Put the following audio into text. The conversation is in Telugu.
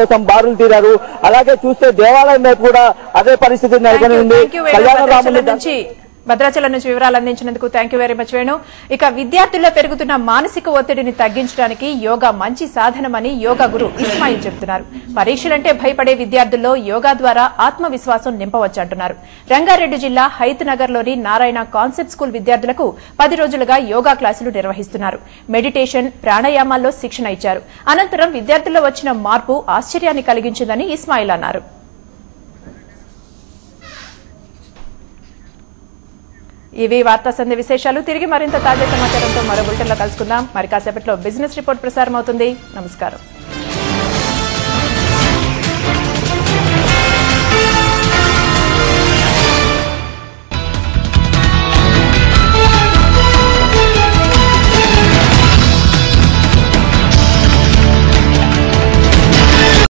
కోసం బారులు తీరారు. అలాగే చూస్తే దేవాలయం వైపు కూడా అదే పరిస్థితి నెలకొని ఉంది. కళ్యాణరాముని నుంచి భద్రాచలం నుంచి వివరాలు అందించినందుకు thank you very much Venu. ఇక విద్యార్థుల్లో పెరుగుతున్న మానసిక ఒత్తిడిని తగ్గించడానికి యోగా మంచి సాధనమని యోగా గురు ఇస్మాయిల్ చెబుతున్నారు. పరీక్షలంటే భయపడే విద్యార్థుల్లో యోగా ద్వారా ఆత్మవిశ్వాసం నింపవచ్చంటున్నారు. రంగారెడ్డి జిల్లా హైత్ నగర్ లోని నారాయణ కాన్సెప్ట్ స్కూల్ విద్యార్థులకు 10 రోజులుగా యోగా క్లాసులు నిర్వహిస్తున్నారు. మెడిటేషన్, ప్రాణాయామాల్లో శిక్షణ ఇచ్చారు. అనంతరం విద్యార్థుల్లో వచ్చిన మార్పు ఆశ్చర్యాన్ని కలిగించిందని ఇస్మాయిల్ అన్నారు. ఇవి వార్తా సంధ్య విశేషాలు. తిరిగి మరింత తాజా సమాచారంతో మరో బులెటిన్లో కలుసుకుందాం. మరి కాసేపట్లో బిజినెస్ రిపోర్ట్ ప్రసారం అవుతుంది. నమస్కారం.